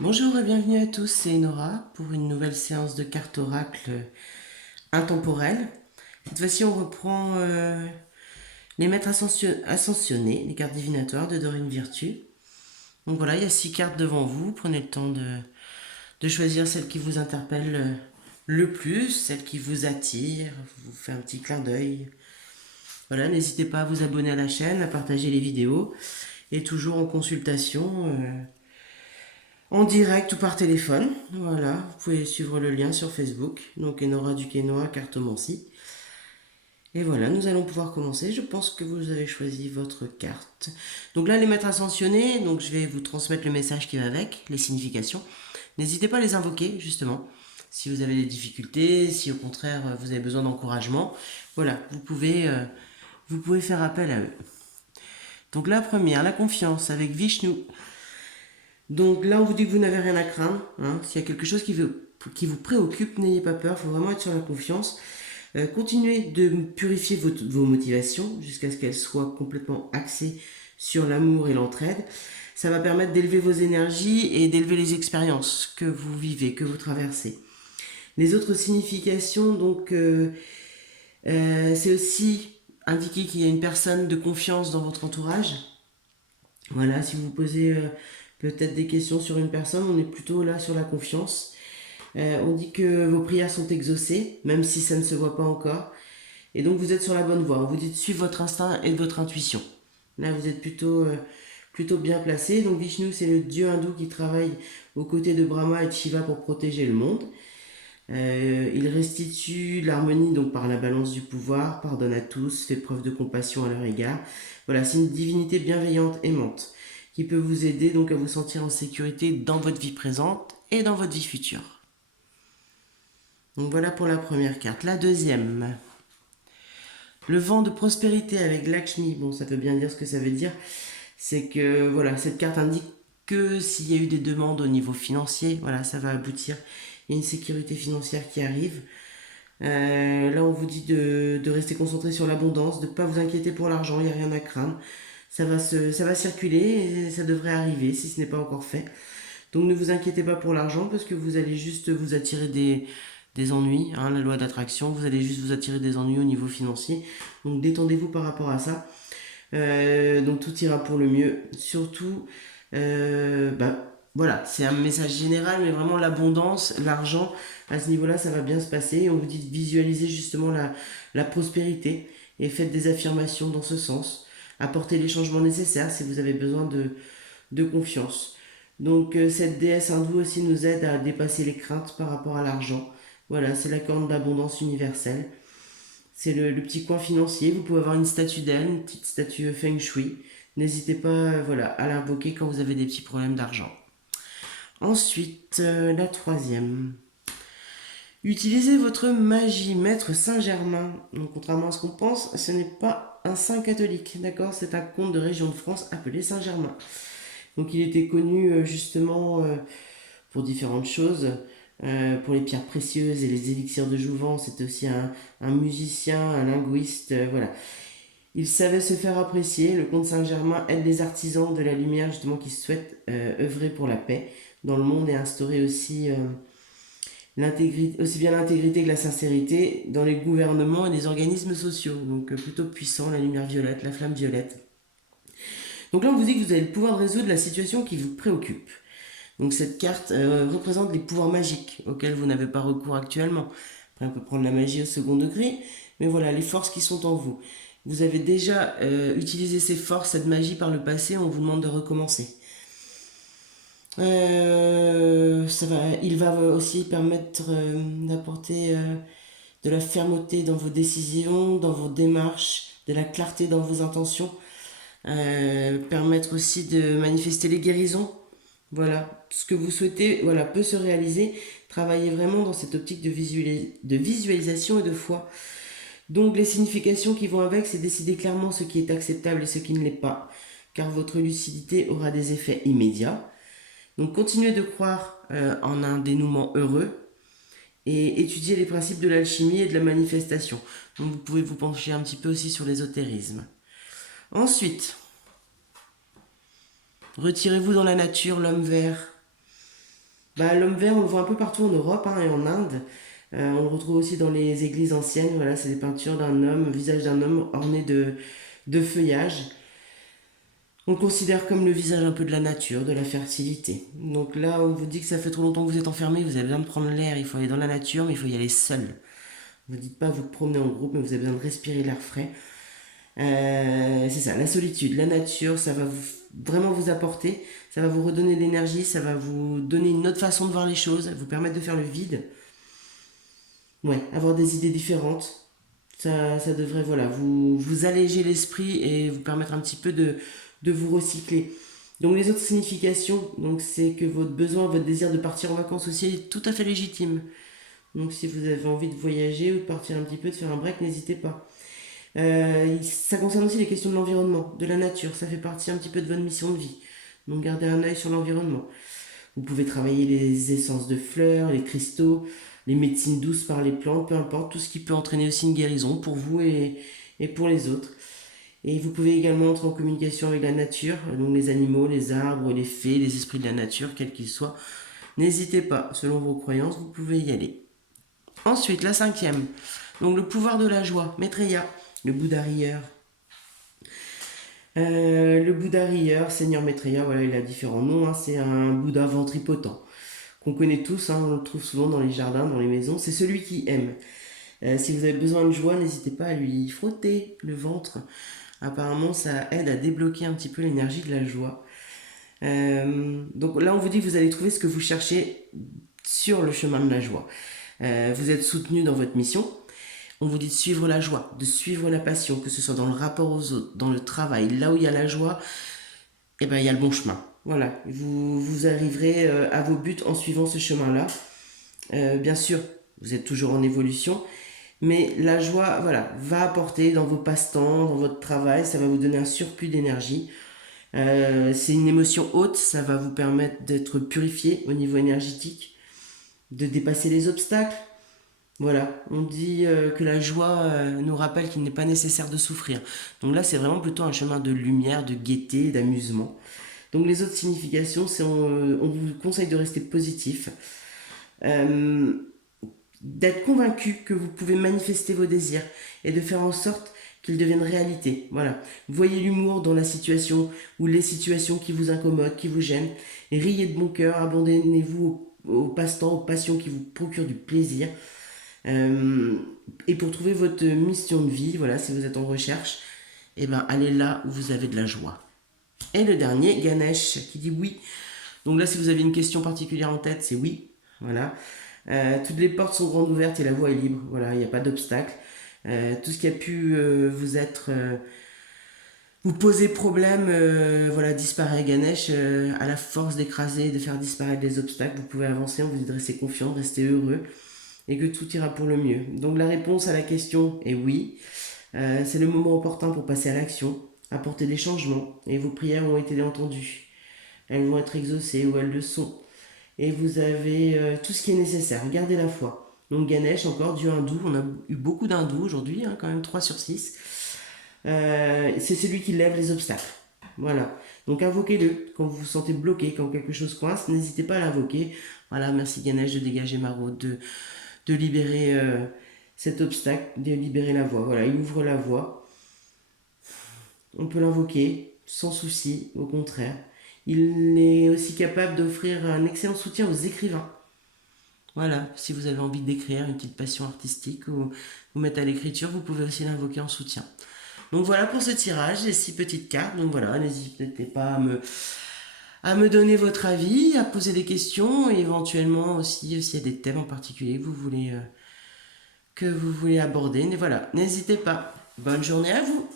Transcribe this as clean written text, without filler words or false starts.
Bonjour et bienvenue à tous, c'est Nora pour une nouvelle séance de cartes oracle intemporelle. Cette fois-ci, on reprend les maîtres ascensionnés, les cartes divinatoires de Dorine Virtue. Donc voilà, il y a 6 cartes devant vous. Prenez le temps de choisir celle qui vous interpelle le plus, celle qui vous attire, vous fait un petit clin d'œil. Voilà, n'hésitez pas à vous abonner à la chaîne, à partager les vidéos et toujours en consultation. En direct ou par téléphone. Voilà, vous pouvez suivre le lien sur Facebook. Donc Enora Duquesnoy, Cartomancie. Et voilà, nous allons pouvoir commencer. Je pense que vous avez choisi votre carte. Donc là, les maîtres ascensionnés, donc je vais vous transmettre le message qui va avec, les significations. N'hésitez pas à les invoquer, justement. Si vous avez des difficultés, si au contraire vous avez besoin d'encouragement, voilà, vous pouvez faire appel à eux. Donc la première, la confiance avec Vishnu. Donc là, on vous dit que vous n'avez rien à craindre, hein. S'il y a quelque chose qui vous préoccupe, n'ayez pas peur, il faut vraiment être sur la confiance. Continuez de purifier vos motivations jusqu'à ce qu'elles soient complètement axées sur l'amour et l'entraide. Ça va permettre d'élever vos énergies et d'élever les expériences que vous vivez, que vous traversez. Les autres significations, donc, c'est aussi indiquer qu'il y a une personne de confiance dans votre entourage. Voilà, si vous posez peut-être des questions sur une personne, on est plutôt là sur la confiance. On dit que vos prières sont exaucées, même si ça ne se voit pas encore. Et donc vous êtes sur la bonne voie. On vous dit de suivre votre instinct et votre intuition. Là, vous êtes plutôt bien placé. Donc Vishnu, c'est le dieu hindou qui travaille aux côtés de Brahma et de Shiva pour protéger le monde. Il restitue l'harmonie donc par la balance du pouvoir, pardonne à tous, fait preuve de compassion à leur égard. Voilà, c'est une divinité bienveillante, aimante, qui peut vous aider donc à vous sentir en sécurité dans votre vie présente et dans votre vie future. Donc voilà pour la première carte. La deuxième, le vent de prospérité avec Lakshmi. Bon, ça veut bien dire ce que ça veut dire. C'est que voilà, cette carte indique que s'il y a eu des demandes au niveau financier, voilà, ça va aboutir. Il y a une sécurité financière qui arrive. Là, on vous dit de rester concentré sur l'abondance, de ne pas vous inquiéter pour l'argent, il n'y a rien à craindre. Ça va circuler et ça devrait arriver si ce n'est pas encore fait. Donc ne vous inquiétez pas pour l'argent parce que vous allez juste vous attirer des ennuis, hein, la loi d'attraction, vous allez juste vous attirer des ennuis au niveau financier. Donc détendez-vous par rapport à ça. Donc tout ira pour le mieux. Surtout, voilà, c'est un message général, mais vraiment l'abondance, l'argent, à ce niveau-là, ça va bien se passer. On vous dit de visualiser justement la prospérité et faites des affirmations dans ce sens. Apportez les changements nécessaires si vous avez besoin de confiance. Donc cette déesse hindoue aussi nous aide à dépasser les craintes par rapport à l'argent. Voilà, c'est la corne d'abondance universelle. C'est le petit coin financier. Vous pouvez avoir une statue d'elle, une petite statue Feng Shui. N'hésitez pas voilà, à l'invoquer quand vous avez des petits problèmes d'argent. Ensuite, la troisième. Utilisez votre magie, maître Saint-Germain. Donc, contrairement à ce qu'on pense, ce n'est pas un saint catholique, d'accord? C'est un comte de région de France appelé Saint-Germain. Donc, il était connu justement pour différentes choses. Pour les pierres précieuses et les élixirs de jouvence, c'est aussi un musicien, un linguiste, voilà. Il savait se faire apprécier. Le comte Saint-Germain aide les artisans de la lumière justement qui souhaitent œuvrer pour la paix dans le monde et instaurer aussi aussi bien l'intégrité que la sincérité dans les gouvernements et les organismes sociaux. Donc plutôt puissant, la lumière violette, la flamme violette. Donc là on vous dit que vous avez le pouvoir de résoudre la situation qui vous préoccupe. Donc cette carte représente les pouvoirs magiques auxquels vous n'avez pas recours actuellement. Après on peut prendre la magie au second degré, mais voilà les forces qui sont en vous. Vous avez déjà utilisé ces forces, cette magie par le passé, on vous demande de recommencer. Il va aussi permettre d'apporter de la fermeté dans vos décisions, dans vos démarches, de la clarté dans vos intentions, permettre aussi de manifester les guérisons. Voilà, ce que vous souhaitez voilà, peut se réaliser. Travaillez vraiment dans cette optique de visualisation et de foi. Donc les significations qui vont avec, c'est décider clairement ce qui est acceptable et ce qui ne l'est pas, car votre lucidité aura des effets immédiats. Donc continuez de croire en un dénouement heureux et étudier les principes de l'alchimie et de la manifestation. Donc vous pouvez vous pencher un petit peu aussi sur l'ésotérisme. Ensuite, retirez-vous dans la nature, l'homme vert. Bah, l'homme vert, on le voit un peu partout en Europe hein, et en Inde. On le retrouve aussi dans les églises anciennes. Voilà, c'est des peintures d'un homme, visage d'un homme orné de feuillage. On le considère comme le visage un peu de la nature, de la fertilité. Donc là, on vous dit que ça fait trop longtemps que vous êtes enfermé, vous avez besoin de prendre l'air, il faut aller dans la nature, mais il faut y aller seul. Ne vous dites pas vous promener en groupe, mais vous avez besoin de respirer l'air frais. C'est ça, la solitude, la nature, ça va vraiment vous apporter, ça va vous redonner de l'énergie, ça va vous donner une autre façon de voir les choses, vous permettre de faire le vide. Ouais, avoir des idées différentes. Ça devrait voilà, vous alléger l'esprit et vous permettre un petit peu de vous recycler. Donc les autres significations, donc c'est que votre besoin, votre désir de partir en vacances aussi est tout à fait légitime. Donc si vous avez envie de voyager ou de partir un petit peu, de faire un break, n'hésitez pas. Ça concerne aussi les questions de l'environnement, de la nature. Ça fait partie un petit peu de votre mission de vie. Donc gardez un œil sur l'environnement. Vous pouvez travailler les essences de fleurs, les cristaux, les médecines douces par les plantes, peu importe, tout ce qui peut entraîner aussi une guérison pour vous et pour les autres. Et vous pouvez également entrer en communication avec la nature, donc les animaux, les arbres, les fées, les esprits de la nature, quels qu'ils soient. N'hésitez pas, selon vos croyances, vous pouvez y aller. Ensuite, la cinquième, donc le pouvoir de la joie, Maitreya, le Bouddha rieur. Le Bouddha rieur, Seigneur Maitreya, voilà, il a différents noms, hein, c'est un Bouddha ventripotent, qu'on connaît tous, hein, on le trouve souvent dans les jardins, dans les maisons, c'est celui qui aime. Si vous avez besoin de joie, n'hésitez pas à lui frotter le ventre. Apparemment, ça aide à débloquer un petit peu l'énergie de la joie. Donc là, on vous dit que vous allez trouver ce que vous cherchez sur le chemin de la joie. Vous êtes soutenu dans votre mission. On vous dit de suivre la joie, de suivre la passion, que ce soit dans le rapport aux autres, dans le travail. Là où il y a la joie, eh ben, il y a le bon chemin. Voilà, vous arriverez à vos buts en suivant ce chemin-là. Bien sûr, vous êtes toujours en évolution, mais la joie, voilà, va apporter dans vos passe-temps, dans votre travail, ça va vous donner un surplus d'énergie. C'est une émotion haute, ça va vous permettre d'être purifié au niveau énergétique, de dépasser les obstacles. Voilà, on dit que la joie nous rappelle qu'il n'est pas nécessaire de souffrir. Donc là, c'est vraiment plutôt un chemin de lumière, de gaieté, d'amusement. Donc les autres significations, c'est on vous conseille de rester positif, euh, d'être convaincu que vous pouvez manifester vos désirs et de faire en sorte qu'ils deviennent réalité. Voilà. Voyez l'humour dans la situation ou les situations qui vous incommodent, qui vous gênent. Et riez de bon cœur, abandonnez-vous aux passe-temps, aux passions qui vous procurent du plaisir. Et pour trouver votre mission de vie, voilà, si vous êtes en recherche, eh ben, allez là où vous avez de la joie. Et le dernier, Ganesh, qui dit oui. Donc là, si vous avez une question particulière en tête, c'est oui. Voilà. Toutes les portes sont grandes ouvertes et la voie est libre. Voilà, il n'y a pas d'obstacle. Tout ce qui a pu vous poser problème, voilà, disparaît. Ganesh, à la force d'écraser, de faire disparaître les obstacles, vous pouvez avancer, on vous dit de rester confiant, de rester heureux et que tout ira pour le mieux. Donc la réponse à la question est oui. C'est le moment opportun pour passer à l'action, apporter des changements, et vos prières ont été entendues. Elles vont être exaucées ou elles le sont. Et vous avez tout ce qui est nécessaire. Gardez la foi. Donc Ganesh, encore dieu hindou. On a eu beaucoup d'hindous aujourd'hui, hein, quand même 3 sur 6. C'est celui qui lève les obstacles. Voilà. Donc invoquez-le quand vous vous sentez bloqué, quand quelque chose coince. N'hésitez pas à l'invoquer. Voilà, merci Ganesh de dégager ma route, de libérer cet obstacle, de libérer la voie. Voilà, il ouvre la voie. On peut l'invoquer sans souci, au contraire. Il est aussi capable d'offrir un excellent soutien aux écrivains. Voilà, si vous avez envie d'écrire une petite passion artistique ou vous mettre à l'écriture, vous pouvez aussi l'invoquer en soutien. Donc voilà pour ce tirage, les 6 petites cartes. Donc voilà, n'hésitez pas à me donner votre avis, à poser des questions et éventuellement aussi s'il y a des thèmes en particulier que vous voulez aborder. Mais voilà, n'hésitez pas. Bonne journée à vous!